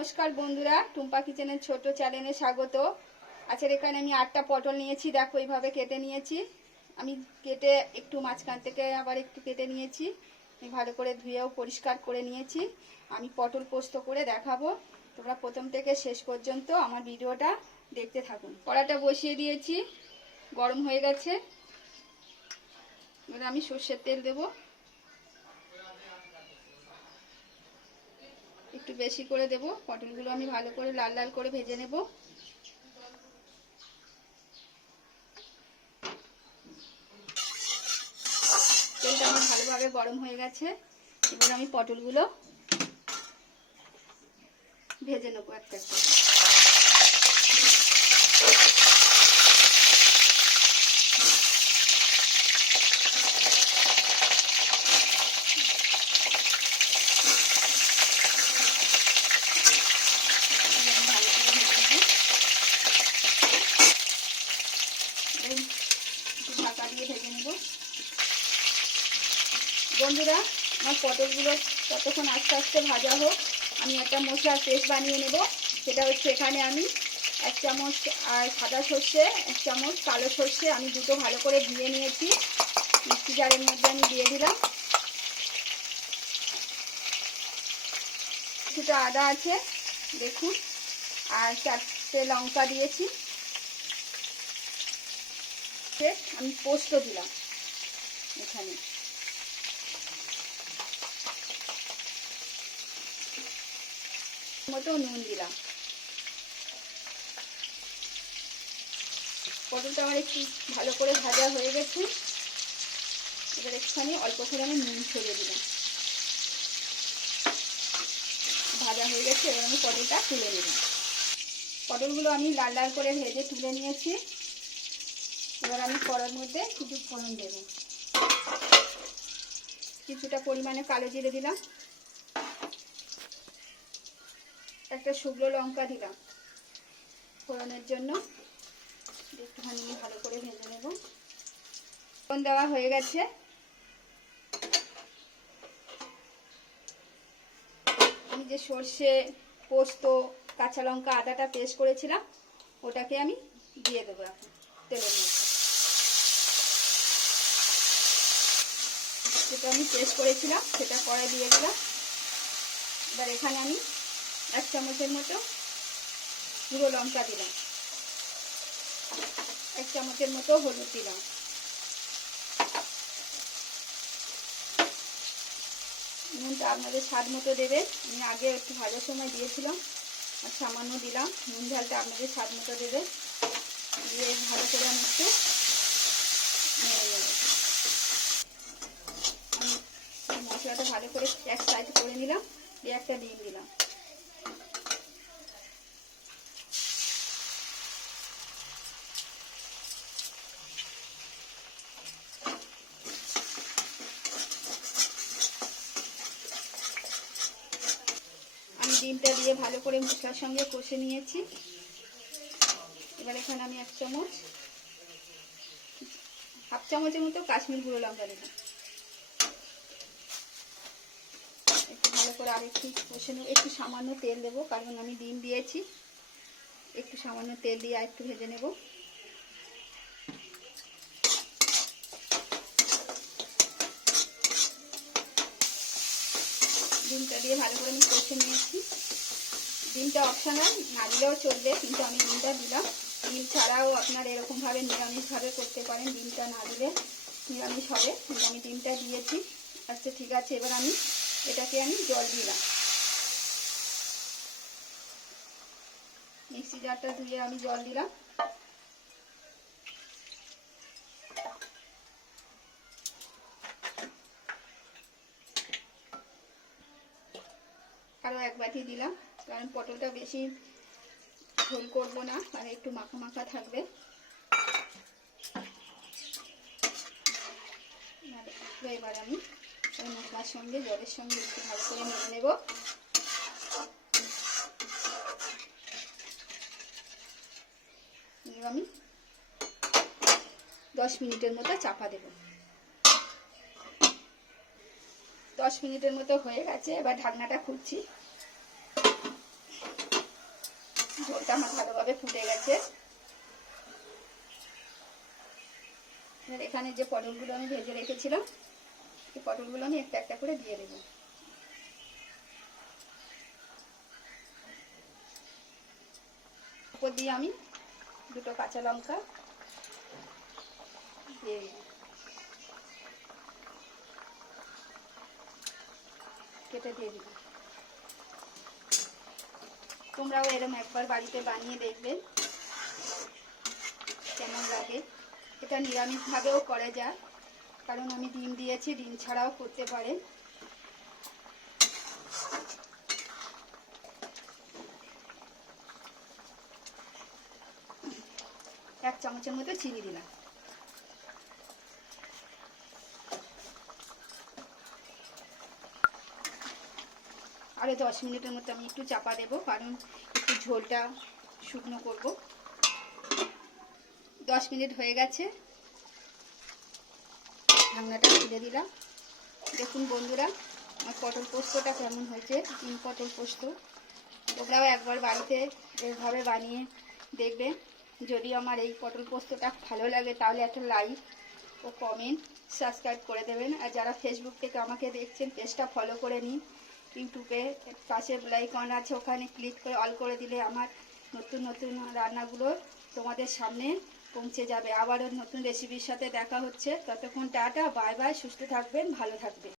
नमस्कार बंधुरा टुम्पा किचेन छोट चैनेले स्वागत। आज एखाने आमी 8टा पटल निয়েছি। देखो এইভাবে কেটে নিয়েছি। আমি কেটে একটু মাঝখান থেকে আবার একটু কেটে নিয়েছি। আমি ভালো করে ধুয়েও পরিষ্কার করে নিয়েছি। আমি পটল পোস্ত করে দেখাবো। তোমরা প্রথম থেকে শেষ পর্যন্ত আমার ভিডিওটা দেখতে থাকুন। কড়াটা বসিয়ে দিয়েছি, গরম হয়ে গেছে। এবার আমি সরষের তেল দেব, একটু বেশি করে দেব। পটলগুলো আমি ভালো করে লাল লাল করে ভেজে নেব। তেলটা আমার ভালোভাবে গরম হয়ে গেছে। এবার আমি পটলগুলো ভেজে নেব একটা একটা। ঢাকা দিয়ে ভেজে নেব। বন্ধুরা আমার পটলগুলো ততক্ষণ আস্তে আস্তে ভাজা হোক, আমি একটা মশলার পেস্ট বানিয়ে নেব। সেটা হচ্ছে এখানে আমি 1 চামচ আর সাদা সর্ষে, 1 চামচ কালো সর্ষে আমি দুটো ভালো করে ধুয়ে নিয়েছি। মিক্সি জারের মধ্যে আমি দিয়ে দিলাম। কিছুটা আদা আছে দেখুন, আর 4টে লঙ্কা দিয়েছি। আমি পোস্ত দিলাম এখানে। মতো নুন দিলাম। পটলটা আমার একটু ভালো করে ভাজা হয়ে গেছে। এবার একটুখানি অল্প করে আমি নুন ছড়িয়ে দিলাম। ভাজা হয়ে গেছে, এবার আমি পটলটা তুলে নিলাম। পটলগুলো আমি লাল লাল করে ভেজে তুলে নিয়েছি। এবার আমি কড়ার মধ্যে কিছু ফোড়ন দেব। কিছুটা পরিমাণে কালো জিরে দিলাম, একটা শুকনো লঙ্কা দিলাম ফোড়নের জন্য। একটুখানি ভালো করে ভেজে নেব। ফোড়ন দেওয়া হয়ে গেছে। আমি যে সর্ষে, পোস্ত, কাঁচা লঙ্কা, আদাটা পেস্ট করেছিলাম ওটাকে আমি দিয়ে দেবো এখন তেলের মধ্যে। যেটা আমি পেস্ট করেছিলাম সেটা কড়াই দিয়ে দিলাম। এবার এখানে আমি 1 চামচের মতো গুঁড়ো লঙ্কা দিলাম, 1 চামচের মতো হলুদ দিলাম। নুনটা আপনাদের স্বাদ মতো দেবেন। আমি আগে একটু ভাজার সময় দিয়েছিলাম আর সামান্য দিলাম। নুন ঝালটা আপনাদের স্বাদ মতো দেবেন। দিয়ে ভালো করে আমি একটু নেড়ে নেব। মশলাটা ভালো করে এক সাইড করে নিলাম, দিয়ে একটা ডিম দিলাম। আমি ডিমটা দিয়ে ভালো করে মশলার সঙ্গে কষে নিয়েছি। এবার এখানে আমি 1 চামচ, হাফ চামচের মতো কাশ্মীর গুঁড়ো লঙ্কা দিলাম। একটু ভালো করে আর একটু কষে নেব। একটু সামান্য তেল দেবো, কারণ আমি ডিম দিয়েছি। একটু সামান্য তেল দিয়ে আর একটু ভেজে নেব। ডিমটা দিয়ে ভালো করে আমি কষে নিয়েছি। ডিমটা অপশনাল, না দিলেও চলবে, কিন্তু আমি ডিমটা দিলাম। ডিম ছাড়াও আপনারা এরকমভাবে নিরামিষভাবে করতে পারেন। ডিমটা না দিলে নিরামিষ হবে, কিন্তু আমি ডিমটা দিয়েছি। আচ্ছা ঠিক আছে, এবার আমি এটাকে জল দিলাম। মিক্সি জারটা ধুয়ে আমি জল দিলাম। আরও 1 বাটি দিলাম, কারণ পটলটা বেশি ঝোল করবো না, আর একটু মাখা মাখা থাকবে। এবার আমি মশলার সঙ্গে জলের সঙ্গে একটু ভালো করে নেড়ে নেব। আমি 10 মিনিটের মতো চাপা দেব। 10 মিনিটের মতো হয়ে গেছে। এবার ঢাকনাটা খুলছি। ঝোলটা আমার ভালোভাবে ফুটে গেছে। এবার এখানে যে পটলগুলো আমি ভেজে রেখেছিলাম, এই পটলগুলো আমি একটা একটা করে দিয়ে দেবো। উপর দিয়ে আমি দুটো কাঁচা লঙ্কা দিয়ে কেটে দিয়ে দিব। তোমরাও এরকম একবার বাড়িতে বানিয়ে দেখবে কেমন লাগে। এটা নিরামিষভাবেও করা যায়, কারণ আমি ডিম দিয়েছি, ডিম ছাড়াও করতে পারে। এক চামচের মতো চিনি দিলাম। আরও 10 মিনিটের মতো আমি একটু চাপা দেবো, কারণ একটু ঝোলটা শুকনো করব। 10 মিনিট হয়ে গেছে, ঢাকনাটা খুলে দিলাম। দেখুন বন্ধুরা, আমার পটল পোস্তটা কেমন হয়েছে, ডিম পটল পোস্ত। তোমরাও একবার বাড়িতে এভাবে বানিয়ে দেখবে। যদি আমার এই পটল পোস্তটা ভালো লাগে তাহলে একটা লাইক ও কমেন্ট, সাবস্ক্রাইব করে দেবেন। আর যারা ফেসবুক থেকে আমাকে দেখছেন, পেজটা ফলো করে নিন। ইউটিউবে পাশে বেল আইকন আছে, ওখানে ক্লিক করে অল করে দিলে আমার নতুন নতুন রান্নাগুলো তোমাদের সামনে পৌঁছে যাবে। আবারও নতুন রেসিপির সাথে দেখা হচ্ছে। ততক্ষণ টাটা, বাই বাই, সুস্থ থাকবেন, ভালো থাকবেন।